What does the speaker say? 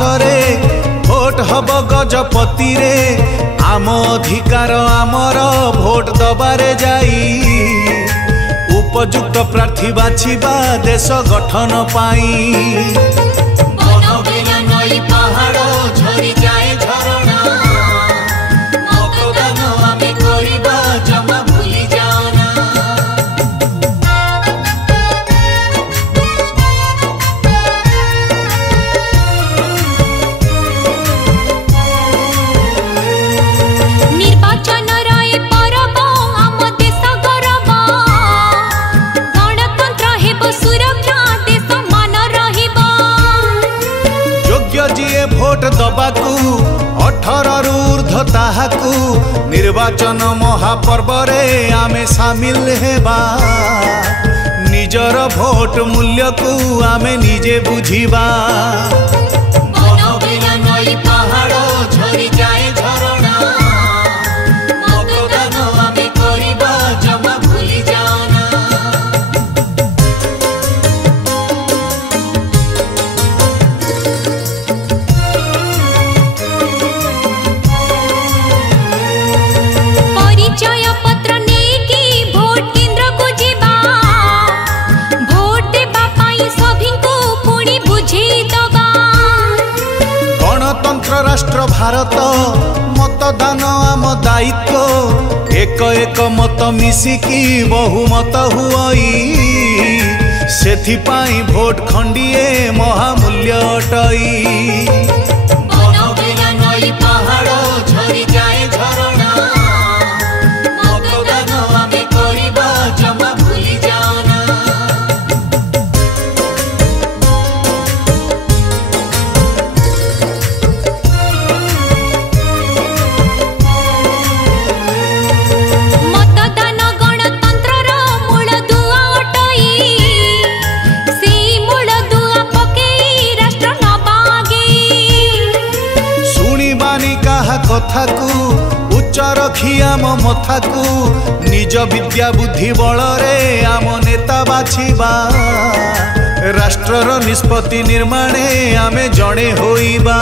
मासरे vote hub Gajapati रे आम अधिकार आमर भोट दबारे जाई उपयुक्त प्रार्थी बाछिबा देश गठन पाई। भोट दबाकू 18 रु ऊर्ध्व ताहाकू निर्वाचन महापर्व रे आमे सामिल हेबा निजर भोट मूल्य को आमे निजे बुझिबा। राष्ट्र भारत मतदान आम दायित्व एक एक मत मिसिकी बहुमत हुई सेथिपाई भोट खंडिए महामूल्य अटई। कथा को उच्च रखी आम मथा को निज विद्या बुद्धि बल रे आम नेता बाछिबा राष्ट्रर निष्पत्ति निर्माणे आमे जड़े होइबा।